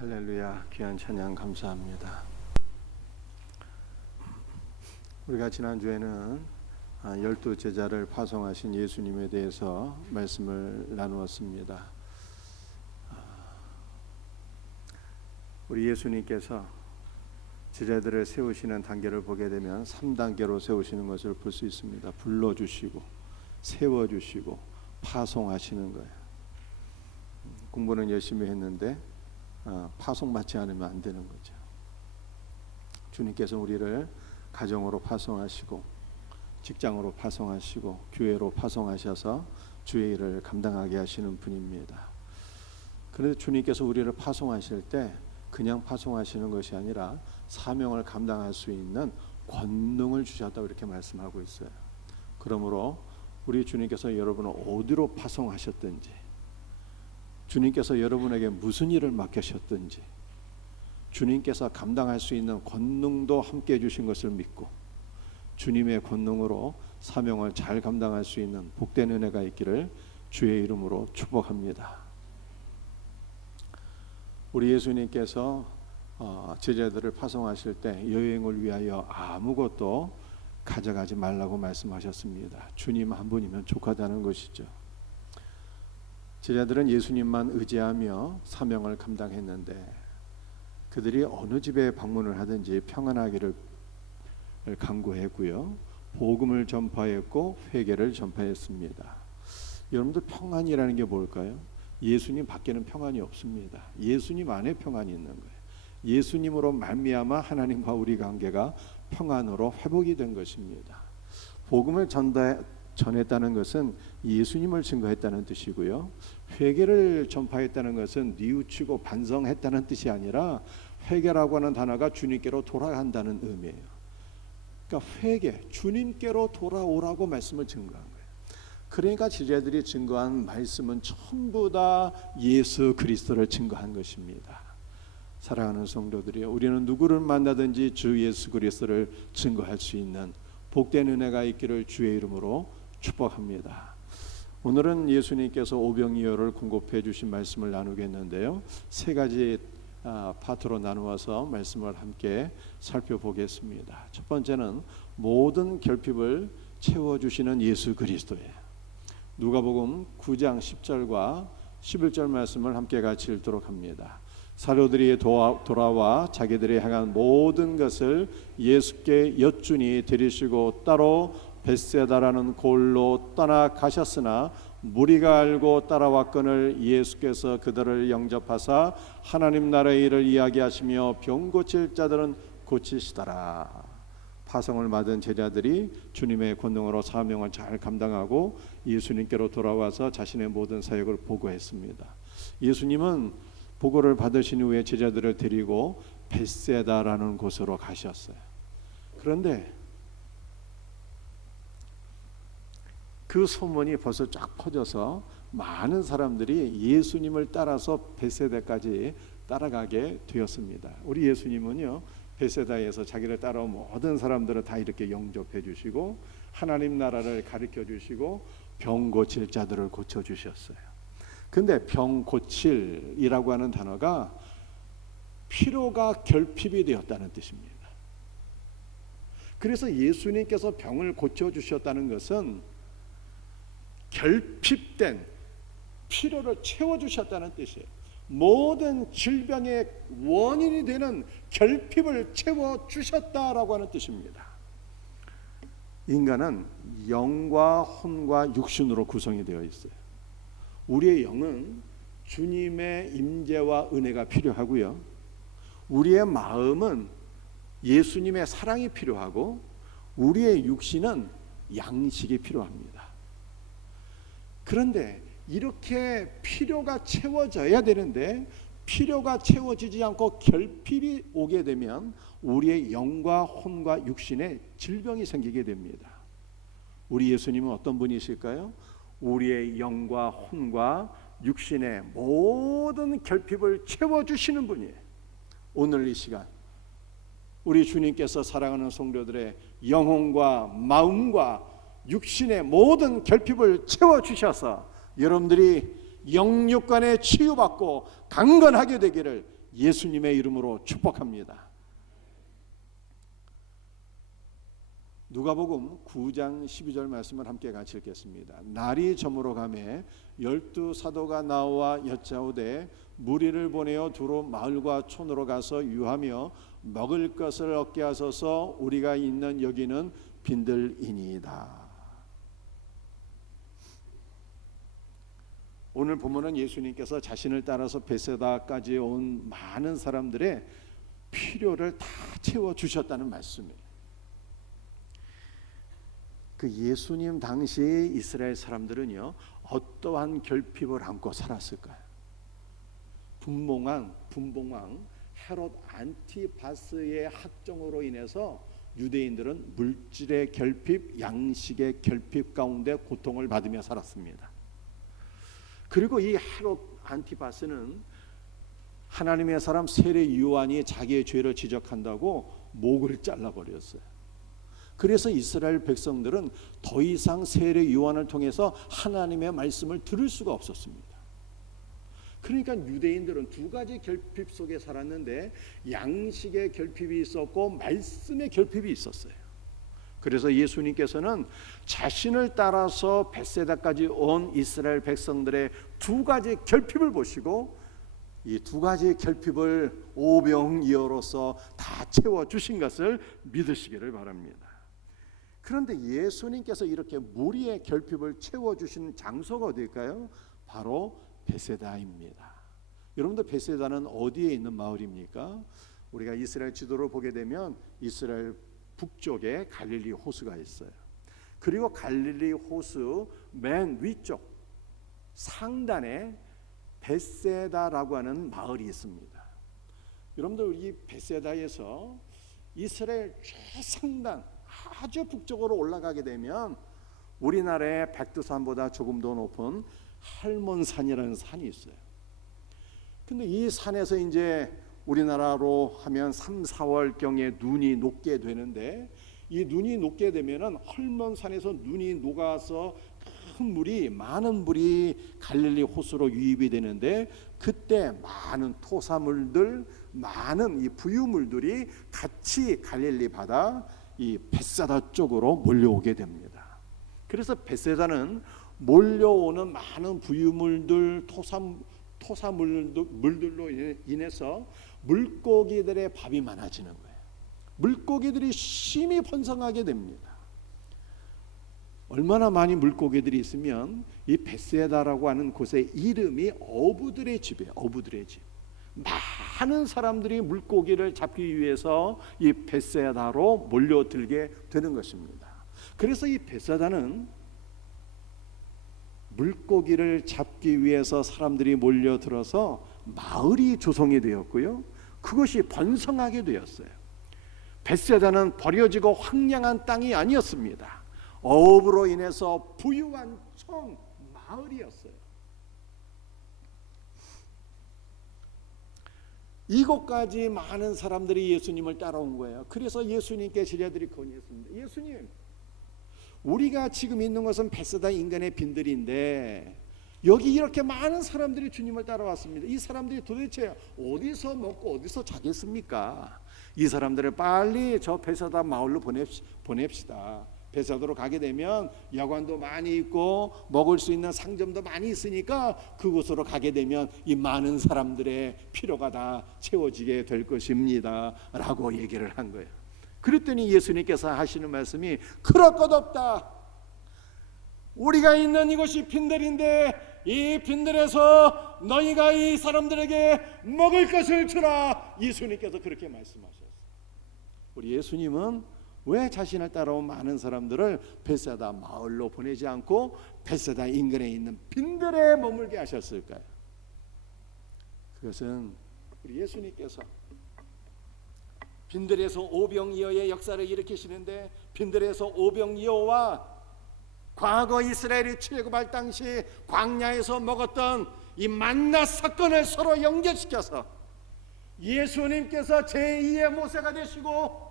할렐루야, 귀한 찬양 감사합니다. 우리가 지난주에는 12 제자를 파송하신 예수님에 대해서 말씀을 나누었습니다. 우리 예수님께서 제자들을 세우시는 단계를 보게 되면 3단계로 세우시는 것을 볼 수 있습니다. 불러주시고 세워주시고 파송하시는 거예요. 공부는 열심히 했는데 파송받지 않으면 안 되는 거죠. 주님께서 우리를 가정으로 파송하시고 직장으로 파송하시고 교회로 파송하셔서 주의 일을 감당하게 하시는 분입니다. 그런데 주님께서 우리를 파송하실 때 그냥 파송하시는 것이 아니라 사명을 감당할 수 있는 권능을 주셨다고 이렇게 말씀하고 있어요. 그러므로 우리 주님께서 여러분을 어디로 파송하셨든지, 주님께서 여러분에게 무슨 일을 맡기셨든지 주님께서 감당할 수 있는 권능도 함께 해주신 것을 믿고 주님의 권능으로 사명을 잘 감당할 수 있는 복된 은혜가 있기를 주의 이름으로 축복합니다. 우리 예수님께서 제자들을 파송하실 때 여행을 위하여 아무것도 가져가지 말라고 말씀하셨습니다. 주님 한 분이면 족하다는 것이죠. 제자들은 예수님만 의지하며 사명을 감당했는데 그들이 어느 집에 방문을 하든지 평안하기를 간구했고요, 복음을 전파했고 회개를 전파했습니다. 여러분들, 평안이라는 게 뭘까요? 예수님 밖에는 평안이 없습니다. 예수님 안에 평안이 있는 거예요. 예수님으로 말미암아 하나님과 우리 관계가 평안으로 회복이 된 것입니다. 복음을 전했다는 것은 예수님을 증거했다는 뜻이고요, 회개를 전파했다는 것은 뉘우치고 반성했다는 뜻이 아니라 회개라고 하는 단어가 주님께로 돌아간다는 의미예요. 그러니까 회개, 주님께로 돌아오라고 말씀을 증거한 거예요. 그러니까 제자들이 증거한 말씀은 전부 다 예수 그리스도를 증거한 것입니다. 사랑하는 성도들이요, 우리는 누구를 만나든지 주 예수 그리스도를 증거할 수 있는 복된 은혜가 있기를 주의 이름으로 축복합니다. 오늘은 예수님께서 오병이어를 공급해 주신 말씀을 나누겠는데요, 세 가지 파트로 나누어서 말씀을 함께 살펴보겠습니다. 첫 번째는 모든 결핍을 채워주시는 예수 그리스도예요. 누가복음 9장 10절과 11절 말씀을 함께 같이 읽도록 합니다. 사도들이 돌아와 자기들이 행한 모든 것을 예수께 여쭈니 들으시고 따로 벳세다라는 골로 떠나가셨으나 무리가 알고 따라왔거늘 예수께서 그들을 영접하사 하나님 나라의 일을 이야기하시며 병 고칠 자들은 고치시더라. 파송을 받은 제자들이 주님의 권능으로 사명을 잘 감당하고 예수님께로 돌아와서 자신의 모든 사역을 보고했습니다. 예수님은 보고를 받으신 후에 제자들을 데리고 벳세다라는 곳으로 가셨어요. 그런데 그 소문이 벌써 쫙 퍼져서 많은 사람들이 예수님을 따라서 벳세다까지 따라가게 되었습니다. 우리 예수님은요, 벳세다에서 자기를 따라온 모든 사람들을 다 이렇게 영접해 주시고 하나님 나라를 가르쳐 주시고 병 고칠 자들을 고쳐 주셨어요. 근데 병 고칠이라고 하는 단어가 피로가 결핍이 되었다는 뜻입니다. 그래서 예수님께서 병을 고쳐 주셨다는 것은 결핍된 피로를 채워주셨다는 뜻이에요. 모든 질병의 원인이 되는 결핍을 채워주셨다라고 하는 뜻입니다. 인간은 영과 혼과 육신으로 구성이 되어 있어요. 우리의 영은 주님의 임재와 은혜가 필요하고요, 우리의 마음은 예수님의 사랑이 필요하고 우리의 육신은 양식이 필요합니다. 그런데 이렇게 필요가 채워져야 되는데 필요가 채워지지 않고 결핍이 오게 되면 우리의 영과 혼과 육신에 질병이 생기게 됩니다. 우리 예수님은 어떤 분이실까요? 우리의 영과 혼과 육신의 모든 결핍을 채워주시는 분이에요. 오늘 이 시간 우리 주님께서 사랑하는 성도들의 영혼과 마음과 육신의 모든 결핍을 채워주셔서 여러분들이 영육간에 치유받고 강건하게 되기를 예수님의 이름으로 축복합니다. 누가복음 9장 12절 말씀을 함께 같이 읽겠습니다. 날이 저물어 가매 12 사도가 나와 여짜오되 무리를 보내어 두로 마을과 촌으로 가서 유하며 먹을 것을 얻게 하소서. 우리가 있는 여기는 빈들이니이다. 오늘 본문은 예수님께서 자신을 따라서 베세다까지 온 많은 사람들의 필요를 다 채워주셨다는 말씀이에요. 그 예수님 당시 이스라엘 사람들은요, 어떠한 결핍을 안고 살았을까요? 분봉왕 헤롯 안티바스의 학정으로 인해서 유대인들은 물질의 결핍, 양식의 결핍 가운데 고통을 받으며 살았습니다. 그리고 이 헤롯 안티바스는 하나님의 사람 세례 요한이 자기의 죄를 지적한다고 목을 잘라버렸어요. 그래서 이스라엘 백성들은 더 이상 세례 요한을 통해서 하나님의 말씀을 들을 수가 없었습니다. 그러니까 유대인들은 두 가지 결핍 속에 살았는데 양식의 결핍이 있었고 말씀의 결핍이 있었어요. 그래서 예수님께서는 자신을 따라서 벳세다까지 온 이스라엘 백성들의 두 가지 결핍을 보시고 이 두 가지 결핍을 오병이어로서 다 채워주신 것을 믿으시기를 바랍니다. 그런데 예수님께서 이렇게 무리의 결핍을 채워주신 장소가 어디일까요? 바로 벳세다입니다. 여러분들 벳세다는 어디에 있는 마을입니까? 우리가 이스라엘 지도를 보게 되면 이스라엘 북쪽에 갈릴리 호수가 있어요. 그리고 갈릴리 호수 맨 위쪽 상단에 벳세다라고 하는 마을이 있습니다. 여러분들 이 벳세다에서 이스라엘 최상단 아주 북쪽으로 올라가게 되면 우리나라의 백두산보다 조금 더 높은 할몬산이라는 산이 있어요. 근데 이 산에서 이제 우리나라로 하면 3, 4월경에 눈이 녹게 되는데 이 눈이 녹게 되면은 할몬산에서 눈이 녹아서 많은 물이 갈릴리 호수로 유입이 되는데 그때 많은 토사물들, 많은 이 부유물들이 같이 갈릴리 바다 이 벳세다 쪽으로 몰려오게 됩니다. 그래서 벳세다는 몰려오는 많은 부유물들, 토사물들로 인해서 물고기들의 밥이 많아지는 거예요. 물고기들이 심히 번성하게 됩니다. 얼마나 많이 물고기들이 있으면 이 벳세다라고 하는 곳의 이름이 어부들의 집이에요. 어부들의 집. 많은 사람들이 물고기를 잡기 위해서 이 벳세다로 몰려들게 되는 것입니다. 그래서 이 벳세다는 물고기를 잡기 위해서 사람들이 몰려들어서 마을이 조성이 되었고요. 그것이 번성하게 되었어요. 벳세다는 버려지고 황량한 땅이 아니었습니다. 어업으로 인해서 부유한 촌 마을이었어요. 이곳까지 많은 사람들이 예수님을 따라온 거예요. 그래서 예수님께 제자들이 건의했습니다. 예수님, 우리가 지금 있는 것은 벳세다 인간의 빈들인데 여기 이렇게 많은 사람들이 주님을 따라왔습니다. 이 사람들이 도대체 어디서 먹고 어디서 자겠습니까? 이 사람들을 빨리 저 벳세다 마을로 보냅시다. 벳세다로 가게 되면 여관도 많이 있고 먹을 수 있는 상점도 많이 있으니까 그곳으로 가게 되면 이 많은 사람들의 필요가 다 채워지게 될 것입니다 라고 얘기를 한 거예요. 그랬더니 예수님께서 하시는 말씀이 그럴 것 없다. 우리가 있는 이곳이 빈들인데 이 빈들에서 너희가 이 사람들에게 먹을 것을 주라. 예수님께서 그렇게 말씀하셨어요. 우리 예수님은 왜 자신을 따라온 많은 사람들을 벳세다 마을로 보내지 않고 벳세다 인근에 있는 빈들에 머물게 하셨을까요? 그것은 우리 예수님께서 빈들에서 오병이어의 역사를 일으키시는데 빈들에서 오병이어와 과거 이스라엘이 출애굽할 당시 광야에서 먹었던 이 만나 사건을 서로 연결시켜서 예수님께서 제2의 모세가 되시고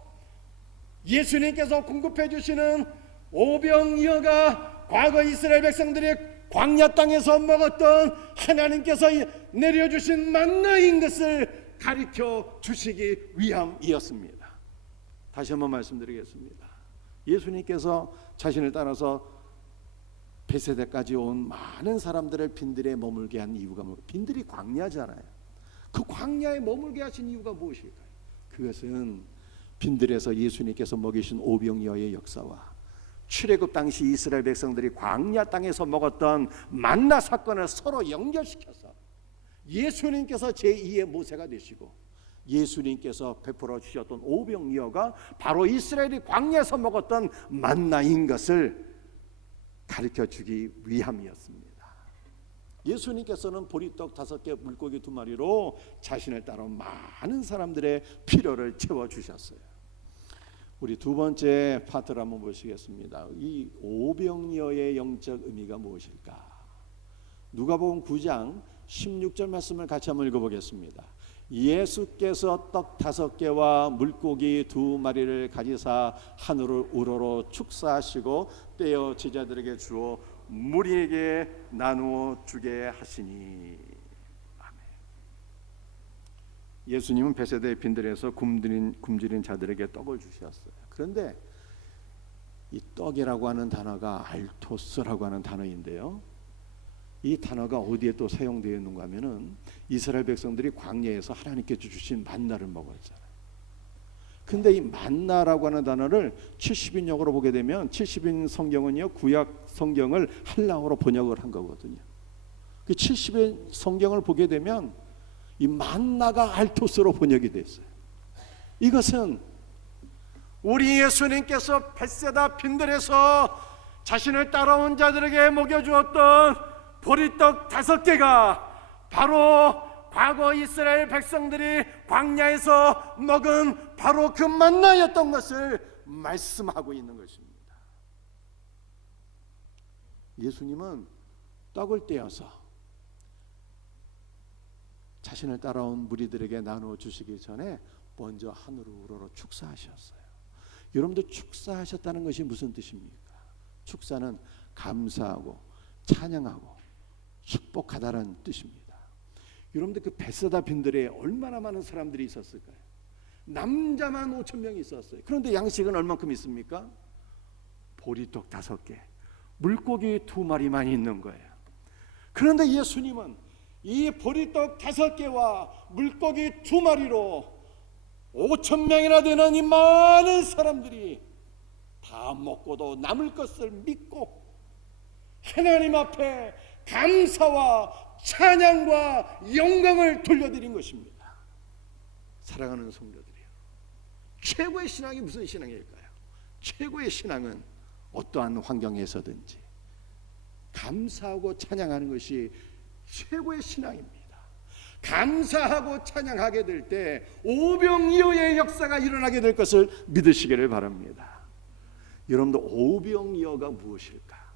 예수님께서 공급해 주시는 오병이어가 과거 이스라엘 백성들이 광야 땅에서 먹었던 하나님께서 내려주신 만나인 것을 가르쳐 주시기 위함이었습니다. 다시 한번 말씀드리겠습니다. 예수님께서 자신을 따라서 베세다까지 온 많은 사람들을 빈들에 머물게 한 이유가 뭐예요? 빈들이 광야잖아요. 그 광야에 머물게 하신 이유가 무엇일까요? 그것은 빈들에서 예수님께서 먹이신 오병이어의 역사와 출애굽 당시 이스라엘 백성들이 광야 땅에서 먹었던 만나 사건을 서로 연결시켜서 예수님께서 제2의 모세가 되시고 예수님께서 베풀어 주셨던 오병이어가 바로 이스라엘이 광야에서 먹었던 만나인 것을 가르쳐 주기 위함이었습니다. 예수님께서는 보리떡 5개 물고기 2마리로 자신을 따라온 많은 사람들의 필요를 채워주셨어요. 우리 두 번째 파트를 한번 보시겠습니다. 이 오병이어의 영적 의미가 무엇일까? 누가복음 9장 16절 말씀을 같이 한번 읽어보겠습니다. 예수께서 떡 5개와 물고기 2마리를 가지사 하늘을 우러러 축사하시고 떼어 제자들에게 주어 무리에게 나누어 주게 하시니. 아멘. 예수님은 베세다의 빈들에서 굶주린 자들에게 떡을 주셨어요. 그런데 이 떡이라고 하는 단어가 알토스라고 하는 단어인데요, 이 단어가 어디에 또 사용되어 있는가 하면은 이스라엘 백성들이 광야에서 하나님께서 주신 만나를 먹었잖아요. 근데 이 만나라고 하는 단어를 70인역으로 보게 되면 70인 성경은요, 구약 성경을 헬라어로 번역을 한 거거든요. 그 70인 성경을 보게 되면 이 만나가 알토스로 번역이 됐어요. 이것은 우리 예수님께서 벳세다 빈들에서 자신을 따라온 자들에게 먹여주었던 보리떡 5개가 바로 과거 이스라엘 백성들이 광야에서 먹은 바로 그 만나였던 것을 말씀하고 있는 것입니다. 예수님은 떡을 떼어서 자신을 따라온 무리들에게 나누어 주시기 전에 먼저 하늘을 우러러 축사하셨어요. 여러분들, 축사하셨다는 것이 무슨 뜻입니까? 축사는 감사하고 찬양하고 축복하다는 뜻입니다. 여러분들, 그 베세다 빈들에 얼마나 많은 사람들이 있었을까요? 남자만 5,000명이 있었어요. 그런데 양식은 얼만큼 있습니까? 보리떡 5개, 물고기 2마리만 있는 거예요. 그런데 예수님은 이 보리떡 5개와 물고기 2마리로 5,000명이나 되는 이 많은 사람들이 다 먹고도 남을 것을 믿고 하나님 앞에 감사와 찬양과 영광을 돌려드린 것입니다. 사랑하는 성도들이요, 최고의 신앙이 무슨 신앙일까요? 최고의 신앙은 어떠한 환경에서든지 감사하고 찬양하는 것이 최고의 신앙입니다. 감사하고 찬양하게 될 때 오병이어의 역사가 일어나게 될 것을 믿으시기를 바랍니다. 여러분들, 오병이어가 무엇일까?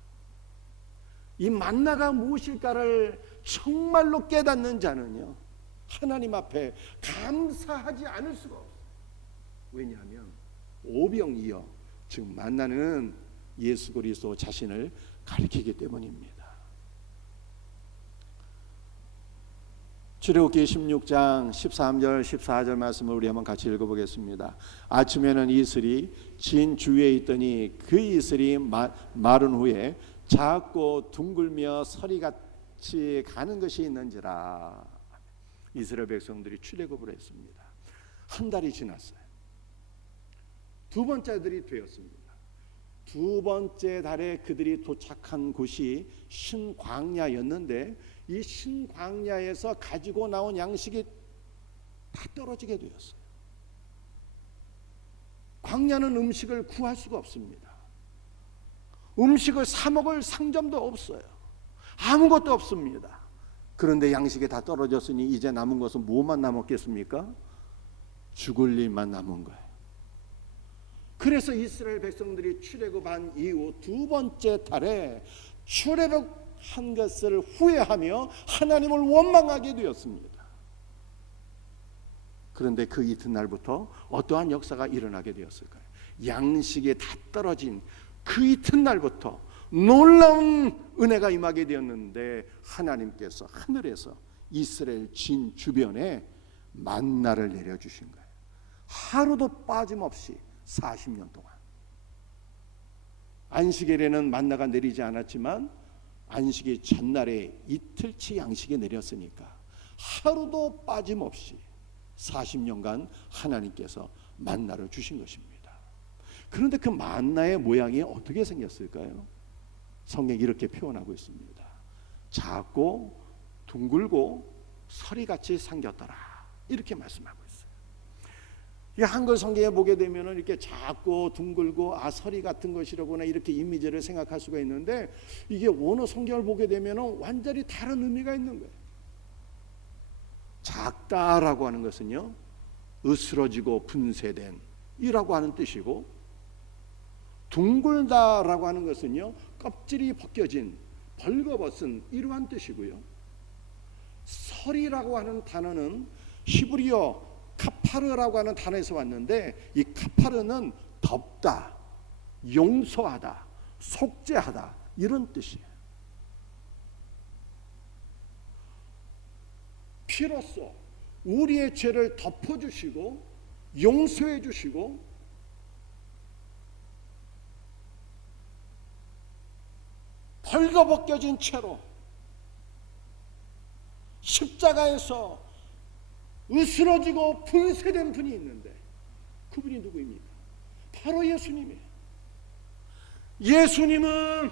이 만나가 무엇일까를 정말로 깨닫는 자는요, 하나님 앞에 감사하지 않을 수가 없어요. 왜냐하면 오병이어, 즉 만나는 예수 그리스도 자신을 가리키기 때문입니다. 출애굽기 16장 13절 14절 말씀을 우리 한번 같이 읽어보겠습니다. 아침에는 이슬이 진 주위에 있더니 그 이슬이 마른 후에 작고 둥글며 서리같이 가는 것이 있는지라. 이스라엘 백성들이 출애굽을 했습니다. 한 달이 지났어요. 두 번째 달이 되었습니다. 두 번째 달에 그들이 도착한 곳이 신광야였는데 이 신광야에서 가지고 나온 양식이 다 떨어지게 되었어요. 광야는 음식을 구할 수가 없습니다. 음식을 사 먹을 상점도 없어요. 아무것도 없습니다. 그런데 양식이 다 떨어졌으니 이제 남은 것은 뭐만 남았겠습니까? 죽을 일만 남은 거예요. 그래서 이스라엘 백성들이 출애굽한 이후 두 번째 달에 출애굽한 것을 후회하며 하나님을 원망하게 되었습니다. 그런데 그 이튿날부터 어떠한 역사가 일어나게 되었을까요? 양식이 다 떨어진 그 이튿날부터 놀라운 은혜가 임하게 되었는데, 하나님께서 하늘에서 이스라엘 진 주변에 만나를 내려주신 거예요. 하루도 빠짐없이 40년 동안. 안식일에는 만나가 내리지 않았지만 안식일 전날에 이틀치 양식이 내렸으니까 하루도 빠짐없이 40년간 하나님께서 만나를 주신 것입니다. 그런데 그 만나의 모양이 어떻게 생겼을까요? 성경이 이렇게 표현하고 있습니다. 작고 둥글고 서리같이 생겼더라, 이렇게 말씀하고 있어요. 이 한글 성경에 보게 되면 이렇게 작고 둥글고 서리 같은 것이라거나 이렇게 이미지를 생각할 수가 있는데, 이게 원어 성경을 보게 되면 완전히 다른 의미가 있는 거예요. 작다라고 하는 것은요, 으스러지고 분쇄된 이라고 하는 뜻이고, 둥글다라고 하는 것은요, 껍질이 벗겨진 벌거벗은 이러한 뜻이고요. 설이라고 하는 단어는 히브리어 카파르라고 하는 단어에서 왔는데, 이 카파르는 덮다, 용서하다, 속죄하다 이런 뜻이에요. 피로써 우리의 죄를 덮어주시고 용서해 주시고 벌거벗겨진 채로 십자가에서 으스러지고 분쇄된 분이 있는데, 그분이 누구입니까? 바로 예수님이에요. 예수님은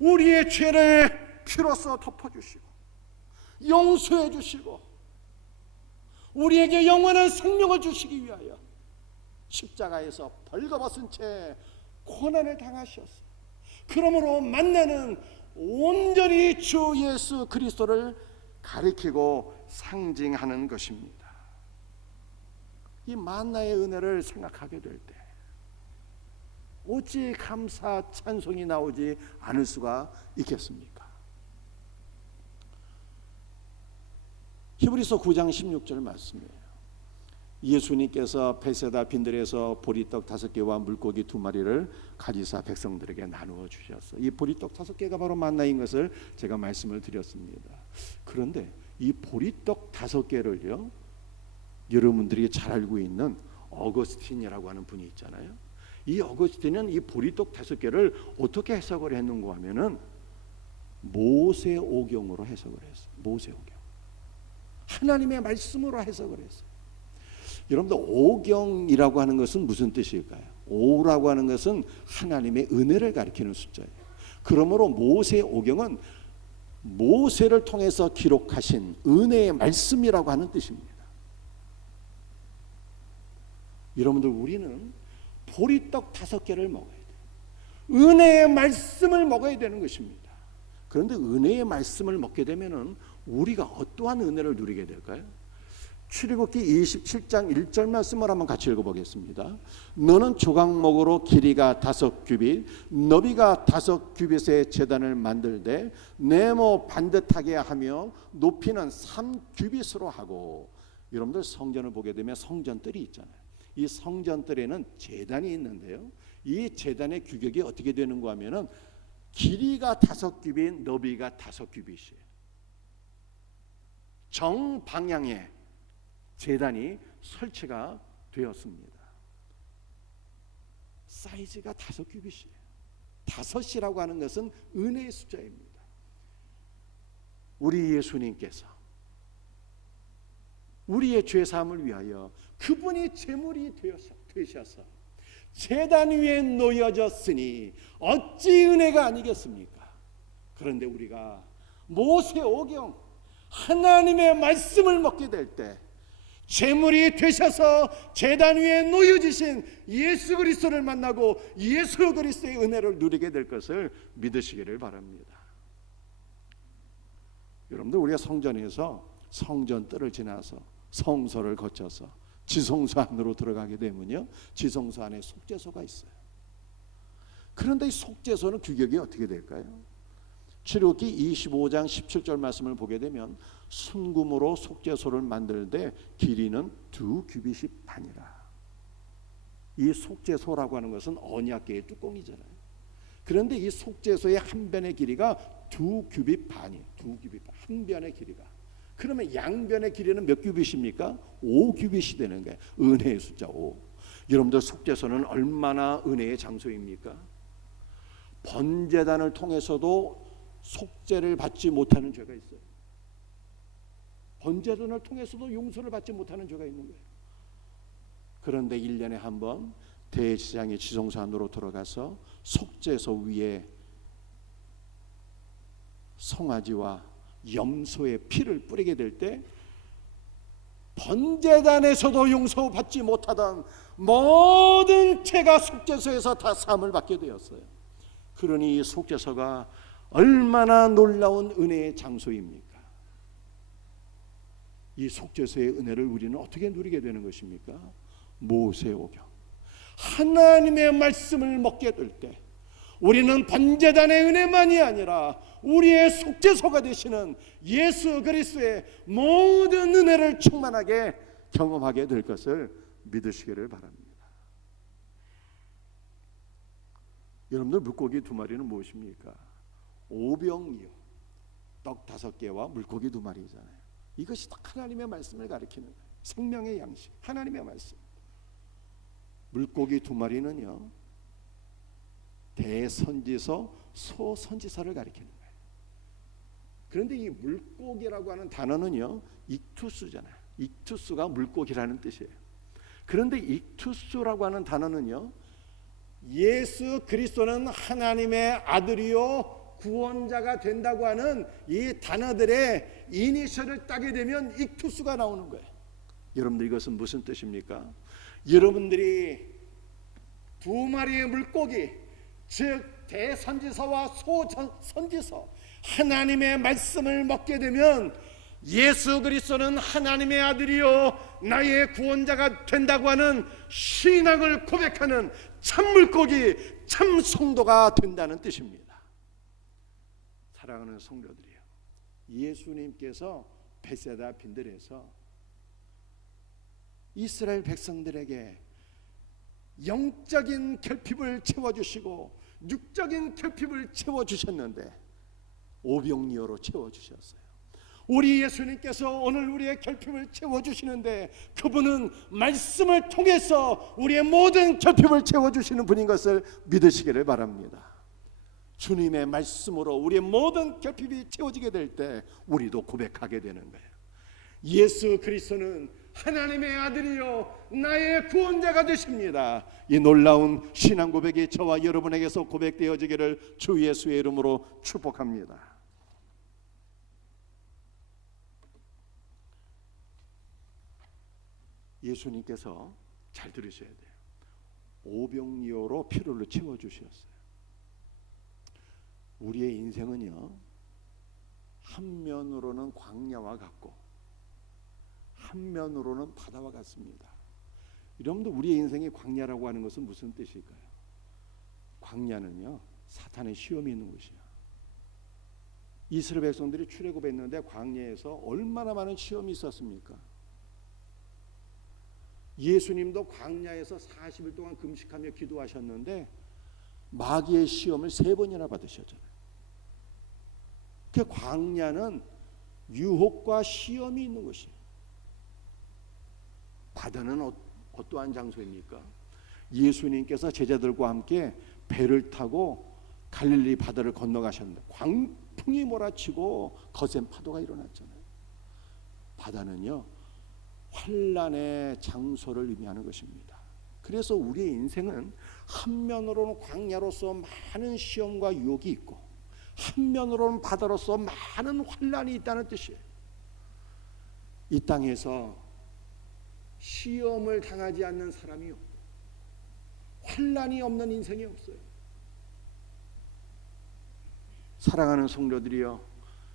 우리의 죄를 피로써 덮어주시고 용서해 주시고 우리에게 영원한 생명을 주시기 위하여 십자가에서 벌거벗은 채 고난을 당하셨어요. 그러므로 만나는 온전히 주 예수 그리스도를 가리키고 상징하는 것입니다. 이 만나의 은혜를 생각하게 될 때 어찌 감사 찬송이 나오지 않을 수가 있겠습니까? 히브리서 9장 16절 말씀이에요. 예수님께서 베세다 빈들에서 보리떡 5개와 물고기 2마리를 가지사 백성들에게 나누어 주셨어요. 이 보리떡 5개가 바로 만나인 것을 제가 말씀을 드렸습니다. 그런데 이 보리떡 5개를요, 여러분들이 잘 알고 있는 어거스틴이라고 하는 분이 있잖아요. 이 어거스틴은 이 보리떡 5개를 어떻게 해석을 했는가 하면은 모세오경으로 해석을 했어요. 모세오경. 하나님의 말씀으로 해석을 했어요. 여러분들, 오경이라고 하는 것은 무슨 뜻일까요? 오라고 하는 것은 하나님의 은혜를 가리키는 숫자예요. 그러므로 모세오경은 모세를 통해서 기록하신 은혜의 말씀이라고 하는 뜻입니다. 여러분들, 우리는 보리떡 5개를 먹어야 돼요. 은혜의 말씀을 먹어야 되는 것입니다. 그런데 은혜의 말씀을 먹게 되면은 우리가 어떠한 은혜를 누리게 될까요? 출애굽기 27장 1절 말씀을 한번 같이 읽어보겠습니다. 너는 조각목으로 길이가 5규빗, 너비가 5규빗의 제단을 만들되 네모 반듯하게 하며 높이는 3규빗으로 하고. 여러분들, 성전을 보게 되면 성전뜰이 있잖아요. 이 성전뜰에는 제단이 있는데요, 이 제단의 규격이 어떻게 되는가 하면은 길이가 5규빗, 너비가 5규빗이에요. 정방향에 제단이 설치가 되었습니다. 사이즈가 5규빗이에요. 5이라고 하는 것은 은혜의 숫자입니다. 우리 예수님께서 우리의 죄사함을 위하여 그분이 제물이 되셔서 제단 위에 놓여졌으니 어찌 은혜가 아니겠습니까? 그런데 우리가 모세오경 하나님의 말씀을 먹게 될 때 제물이 되셔서 제단 위에 놓여지신 예수 그리스도를 만나고 예수 그리스도의 은혜를 누리게 될 것을 믿으시기를 바랍니다. 여러분들, 우리가 성전에서 성전뜰을 지나서 성소를 거쳐서 지성소 안으로 들어가게 되면요, 지성소 안에 속죄소가 있어요. 그런데 이 속죄소는 규격이 어떻게 될까요? 출애굽기 25장 17절 말씀을 보게 되면 순금으로 속죄소를 만들되 길이는 2규빗이 반이라. 이 속죄소라고 하는 것은 언약궤의 뚜껑이잖아요. 그런데 이 속죄소의 한 변의 길이가 2규빗 반이, 2규빗 반, 한 변의 길이가. 그러면 양변의 길이는 몇 규빗입니까? 5규빗이 되는 거예요. 은혜의 숫자 5. 여러분들 속죄소는 얼마나 은혜의 장소입니까? 번제단을 통해서도 속죄를 받지 못하는 죄가 있어요. 번제단을 통해서도 용서를 받지 못하는 죄가 있는 거예요. 그런데 1년에 한 번 대제사장이 지성소 안으로 들어가서 속죄소 위에 송아지와 염소의 피를 뿌리게 될 때 번제단에서도 용서받지 못하던 모든 죄가 속죄소에서 다 사함을 받게 되었어요. 그러니 이 속죄소가 얼마나 놀라운 은혜의 장소입니까? 이 속죄소의 은혜를 우리는 어떻게 누리게 되는 것입니까? 모세오경, 하나님의 말씀을 먹게 될 때 우리는 번제단의 은혜만이 아니라 우리의 속죄소가 되시는 예수 그리스도의 모든 은혜를 충만하게 경험하게 될 것을 믿으시기를 바랍니다. 여러분들, 물고기 2마리는 무엇입니까? 오병이어, 떡 5개와 물고기 2마리잖아요. 이것이 딱 하나님의 말씀을 가리키는 거예요. 생명의 양식, 하나님의 말씀. 물고기 2마리는요 대선지서, 소선지서를 가리키는 거예요. 그런데 이 물고기라고 하는 단어는요 익투스잖아요. 익투스가 물고기라는 뜻이에요. 그런데 익투스라고 하는 단어는요 예수 그리스도는 하나님의 아들이요 구원자가 된다고 하는 이 단어들의 이니셜을 따게 되면 익투스가 나오는 거예요. 여러분들, 이것은 무슨 뜻입니까? 여러분들이 2마리의 물고기, 즉 대선지서와 소선지서, 하나님의 말씀을 먹게 되면 예수 그리스도는 하나님의 아들이요 나의 구원자가 된다고 하는 신앙을 고백하는 참 물고기, 참 성도가 된다는 뜻입니다. 사랑하는 성도들이요, 예수님께서 베세다 빈들에서 이스라엘 백성들에게 영적인 결핍을 채워주시고 육적인 결핍을 채워주셨는데 오병이어로 채워주셨어요. 우리 예수님께서 오늘 우리의 결핍을 채워주시는데 그분은 말씀을 통해서 우리의 모든 결핍을 채워주시는 분인 것을 믿으시기를 바랍니다. 주님의 말씀으로 우리의 모든 결핍이 채워지게 될 때 우리도 고백하게 되는 거예요. 예수 그리스도는 하나님의 아들이요 나의 구원자가 되십니다. 이 놀라운 신앙 고백이 저와 여러분에게서 고백되어지기를 주 예수의 이름으로 축복합니다. 예수님께서 잘 들으셔야 돼요. 오병이어로 피로를 채워주셨어요. 우리의 인생은요 한면으로는 광야와 같고 한면으로는 바다와 같습니다. 여러분들, 우리의 인생이 광야라고 하는 것은 무슨 뜻일까요? 광야는요 사탄의 시험이 있는 곳이야. 이스라엘 백성들이 출애굽했는데 광야에서 얼마나 많은 시험이 있었습니까? 예수님도 광야에서 40일 동안 금식하며 기도하셨는데 마귀의 시험을 3번이나 받으셨잖아요. 그 광야는 유혹과 시험이 있는 곳이에요. 바다는 어떠한 장소입니까? 예수님께서 제자들과 함께 배를 타고 갈릴리 바다를 건너가셨는데 광풍이 몰아치고 거센 파도가 일어났잖아요. 바다는요 환난의 장소를 의미하는 것입니다. 그래서 우리의 인생은 한면으로는 광야로서 많은 시험과 유혹이 있고 한면으로는 바다로서 많은 환난이 있다는 뜻이에요. 이 땅에서 시험을 당하지 않는 사람이 없고 환난이 없는 인생이 없어요. 사랑하는 성도들이여,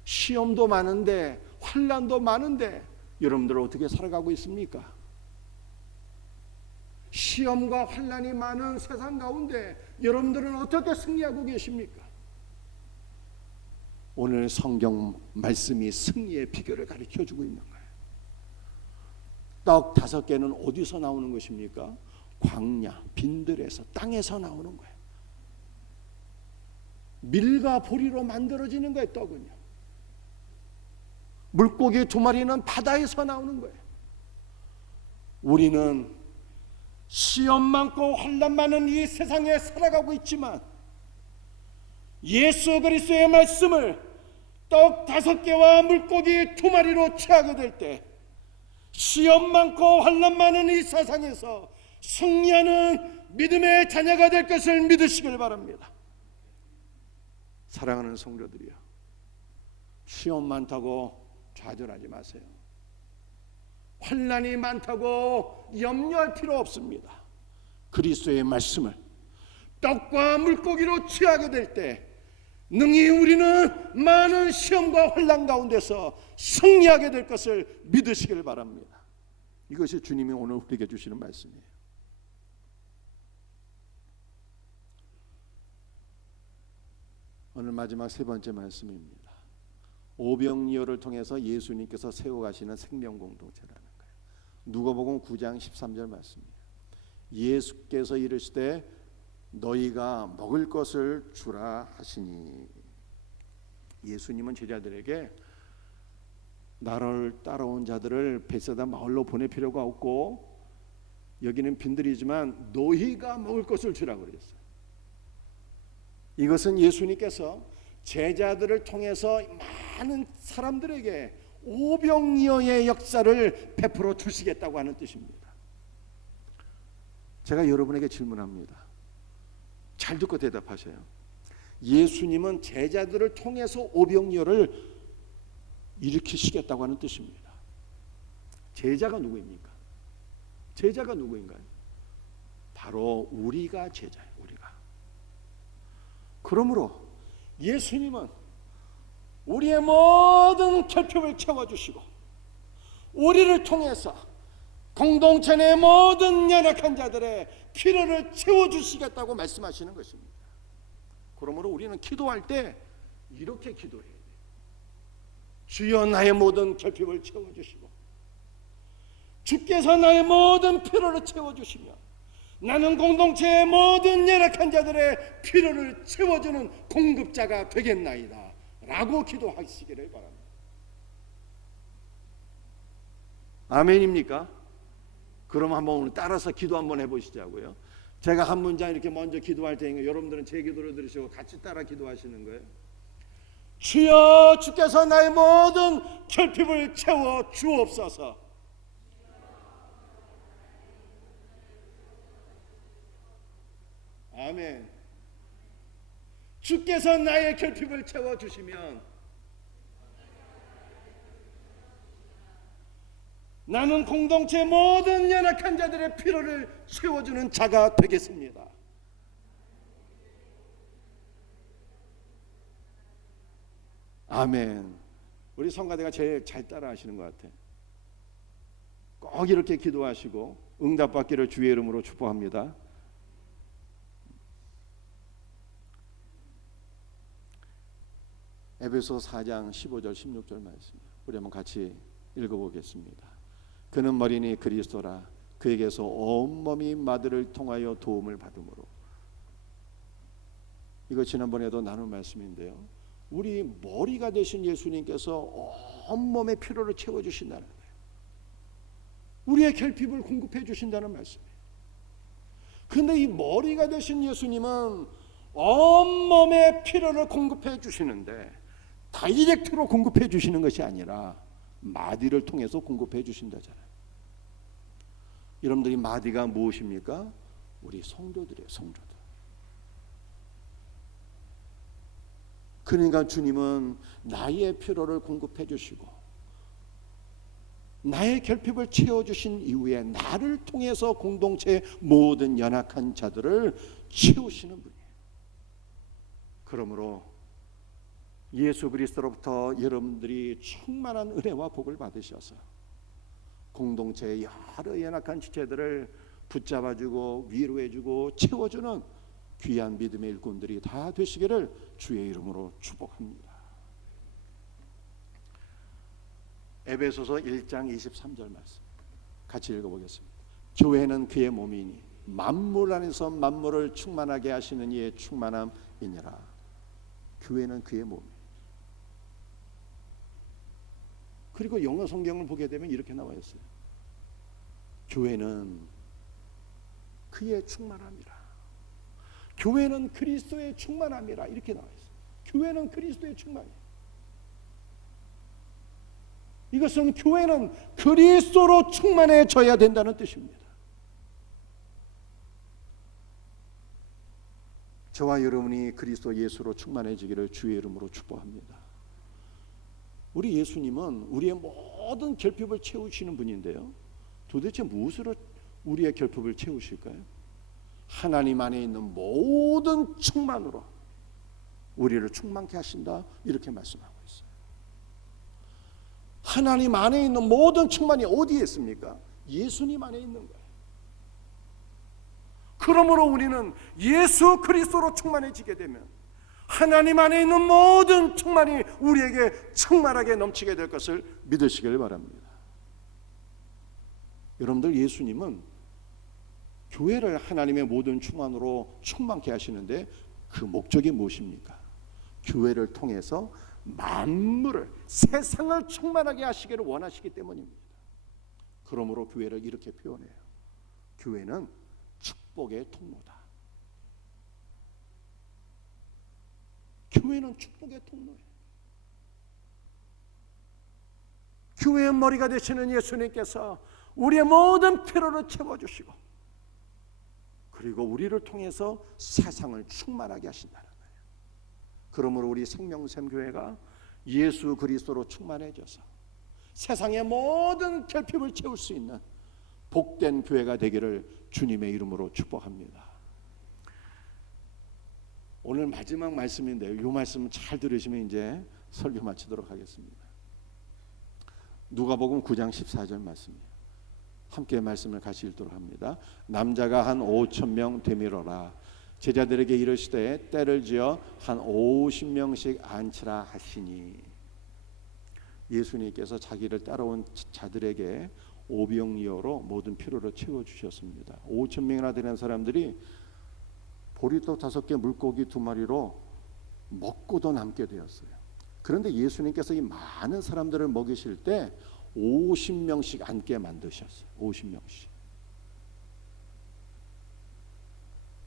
시험도 많은데 환난도 많은데 여러분들은 어떻게 살아가고 있습니까? 시험과 환난이 많은 세상 가운데 여러분들은 어떻게 승리하고 계십니까? 오늘 성경 말씀이 승리의 비결을 가르쳐주고 있는 거예요. 떡 5개는 어디서 나오는 것입니까? 광야, 빈들에서, 땅에서 나오는 거예요. 밀과 보리로 만들어지는 거예요. 떡은요. 물고기 2마리는 바다에서 나오는 거예요. 우리는 시험 많고 환난 많은 이 세상에 살아가고 있지만 예수 그리스도의 말씀을 떡 5개와 물고기 2마리로 취하게 될 때 시험 많고 환난 많은 이 세상에서 승리하는 믿음의 자녀가 될 것을 믿으시길 바랍니다. 사랑하는 성도들이여, 시험 많다고 좌절하지 마세요. 환난이 많다고 염려할 필요 없습니다. 그리스도의 말씀을 떡과 물고기로 취하게 될 때 능히 우리는 많은 시험과 환난 가운데서 승리하게 될 것을 믿으시길 바랍니다. 이것이 주님이 오늘 우리에게 주시는 말씀이에요. 오늘 마지막 3번째 말씀입니다. 오병이어를 통해서 예수님께서 세워가시는 생명공동체라는 거예요. 누가복음 9장 13절 말씀이에요. 예수께서 이르시되 너희가 먹을 것을 주라 하시니, 예수님은 제자들에게 나를 따라온 자들을 벳세다 마을로 보낼 필요가 없고 여기는 빈들이지만 너희가 먹을 것을 주라고 그랬어요. 이것은 예수님께서 제자들을 통해서 많은 사람들에게 오병이어의 역사를 베풀어 주시겠다고 하는 뜻입니다. 제가 여러분에게 질문합니다. 잘 듣고 대답하세요. 예수님은 제자들을 통해서 오병이어를 일으키시겠다고 하는 뜻입니다. 제자가 누구입니까? 제자가 누구인가요? 바로 우리가 제자예요. 우리가. 그러므로 예수님은 우리의 모든 결핍을 채워주시고 우리를 통해서 공동체 내 모든 연약한 자들의 필요를 채워주시겠다고 말씀하시는 것입니다. 그러므로 우리는 기도할 때 이렇게 기도해야 돼요. 주여 나의 모든 결핍을 채워주시고 주께서 나의 모든 필요를 채워주시며 나는 공동체의 모든 연약한 자들의 필요를 채워주는 공급자가 되겠나이다 라고 기도하시기를 바랍니다. 아멘입니까? 그럼 한번 오늘 따라서 기도 한번 해보시자고요. 제가 한 문장 이렇게 먼저 기도할 테니까 여러분들은 제 기도를 들으시고 같이 따라 기도하시는 거예요. 주여 주께서 나의 모든 결핍을 채워 주옵소서. 아멘. 주께서 나의 결핍을 채워주시면 나는 공동체 모든 연약한 자들의 필요를 채워주는 자가 되겠습니다. 아멘. 우리 성가대가 제일 잘 따라 하시는 것 같아요. 꼭 이렇게 기도하시고 응답받기를 주의 이름으로 축복합니다. 에베소 4장 15절 16절 말씀 우리 한번 같이 읽어보겠습니다. 그는 머리니 그리스도라 그에게서 온몸이 마들을 통하여 도움을 받음으로. 이거 지난번에도 나눈 말씀인데요. 우리 머리가 되신 예수님께서 온몸의 필요를 채워주신다는 거예요. 우리의 결핍을 공급해 주신다는 말씀이에요. 그런데 이 머리가 되신 예수님은 온몸의 필요를 공급해 주시는데 다이렉트로 공급해 주시는 것이 아니라 마디를 통해서 공급해 주신다잖아요. 여러분들이 마디가 무엇입니까? 우리 성도들이에요. 성도들. 그러니까 주님은 나의 필요를 공급해 주시고 나의 결핍을 채워주신 이후에 나를 통해서 공동체의 모든 연약한 자들을 채우시는 분이에요. 그러므로 예수 그리스도로부터 여러분들이 충만한 은혜와 복을 받으셔서 공동체의 여러 연약한 지체들을 붙잡아주고 위로해주고 채워주는 귀한 믿음의 일꾼들이 다 되시기를 주의 이름으로 축복합니다. 에베소서 1장 23절 말씀 같이 읽어보겠습니다. 교회는 그의 몸이니 만물 안에서 만물을 충만하게 하시는 이의 충만함이니라. 교회는 그의 몸. 그리고 영어 성경을 보게 되면 이렇게 나와 있어요. 교회는 그의 충만함이라. 교회는 그리스도의 충만함이라 이렇게 나와 있어요. 교회는 그리스도의 충만이에요. 이것은 교회는 그리스도로 충만해져야 된다는 뜻입니다. 저와 여러분이 그리스도 예수로 충만해지기를 주의 이름으로 축복합니다. 우리 예수님은 우리의 모든 결핍을 채우시는 분인데요, 도대체 무엇으로 우리의 결핍을 채우실까요? 하나님 안에 있는 모든 충만으로 우리를 충만케 하신다, 이렇게 말씀하고 있어요. 하나님 안에 있는 모든 충만이 어디에 있습니까? 예수님 안에 있는 거예요. 그러므로 우리는 예수 그리스도로 충만해지게 되면 하나님 안에 있는 모든 충만이 우리에게 충만하게 넘치게 될 것을 믿으시길 바랍니다. 여러분들, 예수님은 교회를 하나님의 모든 충만으로 충만케 하시는데 그 목적이 무엇입니까? 교회를 통해서 만물을, 세상을 충만하게 하시기를 원하시기 때문입니다. 그러므로 교회를 이렇게 표현해요. 교회는 축복의 통로다. 교회는 축복의 통로예요. 교회의 머리가 되시는 예수님께서 우리의 모든 필요를 채워주시고, 그리고 우리를 통해서 세상을 충만하게 하신다는 거예요. 그러므로 우리 생명샘 교회가 예수 그리스도로 충만해져서 세상의 모든 결핍을 채울 수 있는 복된 교회가 되기를 주님의 이름으로 축복합니다. 오늘 마지막 말씀인데요, 이 말씀 잘 들으시면 이제 설교 마치도록 하겠습니다. 누가복음 9장 14절 말씀이에요. 함께 말씀을 같이 읽도록 합니다. 남자가 한 5,000명 되밀어라. 제자들에게 이르시되 때를 지어 한 50명씩 앉히라 하시니. 예수님께서 자기를 따라온 자들에게 오병이어로 모든 필요를 채워주셨습니다. 5,000명이나 되는 사람들이 보리떡 5개, 물고기 2마리로 먹고도 남게 되었어요. 그런데 예수님께서 이 많은 사람들을 먹이실 때 50명씩 앉게 만드셨어요. 50명씩.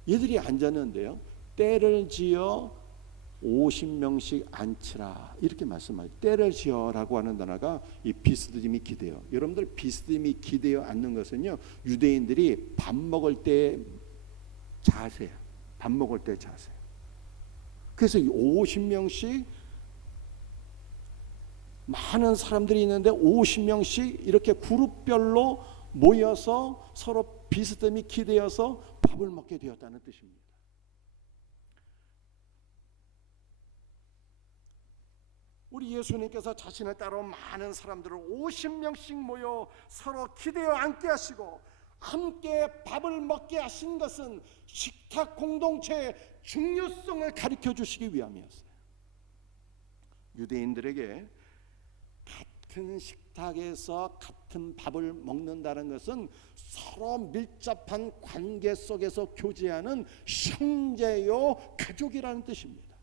얘들이 앉았는데요, 때를 지어 50명씩 앉히라, 이렇게 말씀하죠. 때를 지어라고 하는 단어가 이 비스듬히 기대어. 여러분들, 비스듬히 기대어 앉는 것은요, 유대인들이 밥 먹을 때 자세요. 밥 먹을 때 자세. 그래서 50명씩 많은 사람들이 있는데 50명씩 이렇게 그룹별로 모여서 서로 비스듬히 기대어서 밥을 먹게 되었다는 뜻입니다. 우리 예수님께서 자신을 따라온 많은 사람들을 50명씩 모여 서로 기대어 앉게 하시고 함께 밥을 먹게 하신 것은 식탁 공동체의 중요성을 가르쳐 주시기 위함이었어요. 유대인들에게 같은 식탁에서 같은 밥을 먹는다는 것은 서로 밀접한 관계 속에서 교제하는 형제요 가족이라는 뜻입니다.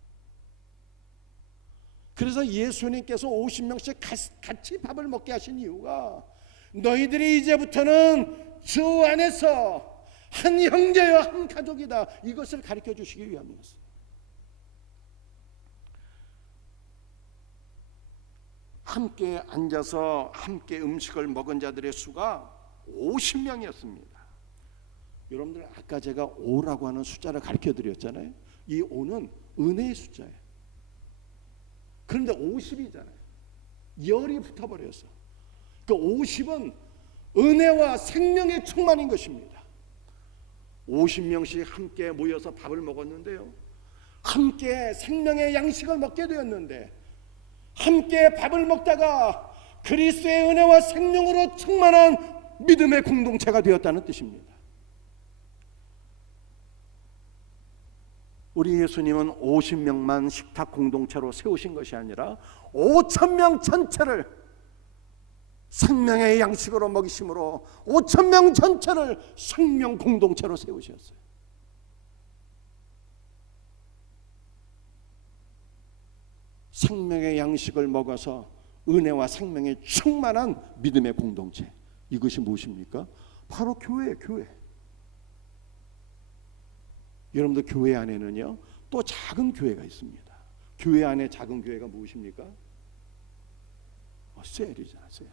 그래서 예수님께서 50명씩 같이 밥을 먹게 하신 이유가 너희들이 이제부터는 주 안에서 한 형제요 한 가족이다, 이것을 가르쳐 주시기 위함이었어요. 함께 앉아서 함께 음식을 먹은 자들의 수가 50명이었습니다. 여러분들, 아까 제가 5라고 하는 숫자를 가르쳐 드렸잖아요. 이 5는 은혜의 숫자예요. 그런데 50이잖아요. 열이 붙어버렸어. 그 50은 은혜와 생명의 충만인 것입니다. 50명씩 함께 모여서 밥을 먹었는데요, 함께 생명의 양식을 먹게 되었는데, 함께 밥을 먹다가 그리스도의 은혜와 생명으로 충만한 믿음의 공동체가 되었다는 뜻입니다. 우리 예수님은 50명만 식탁 공동체로 세우신 것이 아니라 5,000명 전체를 생명의 양식으로 먹이심으로 5,000명 전체를 생명 공동체로 세우셨어요. 생명의 양식을 먹어서 은혜와 생명에 충만한 믿음의 공동체. 이것이 무엇입니까? 바로 교회예요. 교회. 여러분들 교회 안에는요 또 작은 교회가 있습니다. 교회 안에 작은 교회가 무엇입니까? 셀이잖아. 셀.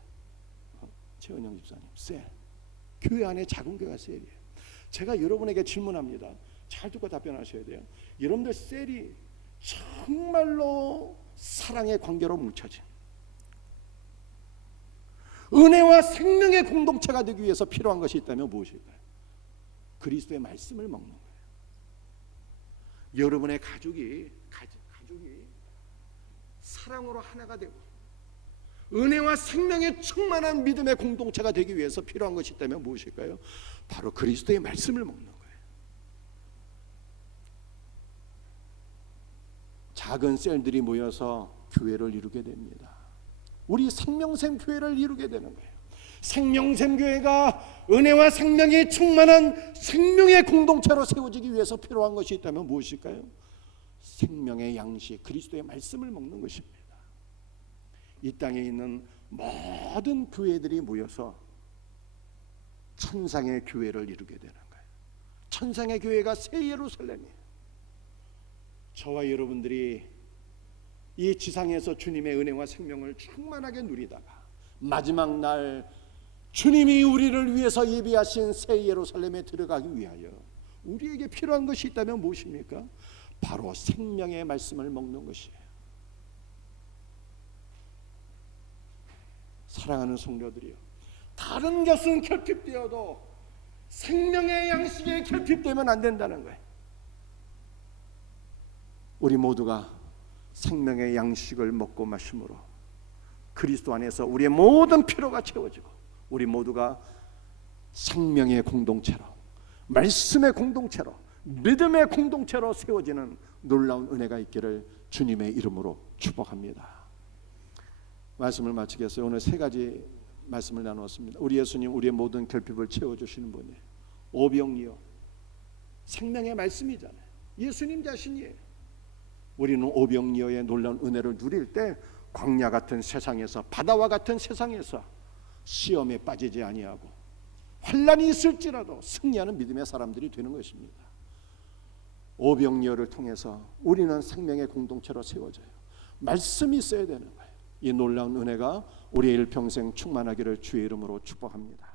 최은영 집사님 셀. 교회 안에 작은 교회가 셀이에요. 제가 여러분에게 질문합니다. 잘 듣고 답변하셔야 돼요. 여러분들 셀이 정말로 사랑의 관계로 뭉쳐진 은혜와 생명의 공동체가 되기 위해서 필요한 것이 있다면 무엇일까요? 그리스도의 말씀을 먹는 거예요. 여러분의 가족이 사랑으로 하나가 되고 은혜와 생명의 충만한 믿음의 공동체가 되기 위해서 필요한 것이 있다면 무엇일까요? 바로 그리스도의 말씀을 먹는 거예요. 작은 셀들이 모여서 교회를 이루게 됩니다. 우리 생명샘 교회를 이루게 되는 거예요. 생명샘 교회가 은혜와 생명이 충만한 생명의 공동체로 세워지기 위해서 필요한 것이 있다면 무엇일까요? 생명의 양식 그리스도의 말씀을 먹는 것입니다. 이 땅에 있는 모든 교회들이 모여서 천상의 교회를 이루게 되는 거예요. 천상의 교회가 새 예루살렘이에요. 저와 여러분들이 이 지상에서 주님의 은혜와 생명을 충만하게 누리다가 마지막 날 주님이 우리를 위해서 예비하신 새 예루살렘에 들어가기 위하여 우리에게 필요한 것이 있다면 무엇입니까? 바로 생명의 말씀을 먹는 것이에요. 사랑하는 성도들이요, 다른 것은 결핍되어도 생명의 양식에 결핍되면 안 된다는 거예요. 우리 모두가 생명의 양식을 먹고 마심으로 그리스도 안에서 우리의 모든 필요가 채워지고 우리 모두가 생명의 공동체로, 말씀의 공동체로, 믿음의 공동체로 세워지는 놀라운 은혜가 있기를 주님의 이름으로 축복합니다. 말씀을 마치겠어요. 오늘 세 가지 말씀을 나누었습니다. 우리 예수님 우리의 모든 결핍을 채워주시는 분이에요. 오병이어 생명의 말씀이잖아요. 예수님 자신이에요. 우리는 오병이어의 놀라운 은혜를 누릴 때 광야 같은 세상에서, 바다와 같은 세상에서 시험에 빠지지 아니하고 환난이 있을지라도 승리하는 믿음의 사람들이 되는 것입니다. 오병이어를 통해서 우리는 생명의 공동체로 세워져요. 말씀이 있어야 되는 거예요. 이 놀라운 은혜가 우리의 일평생 충만하기를 주의 이름으로 축복합니다.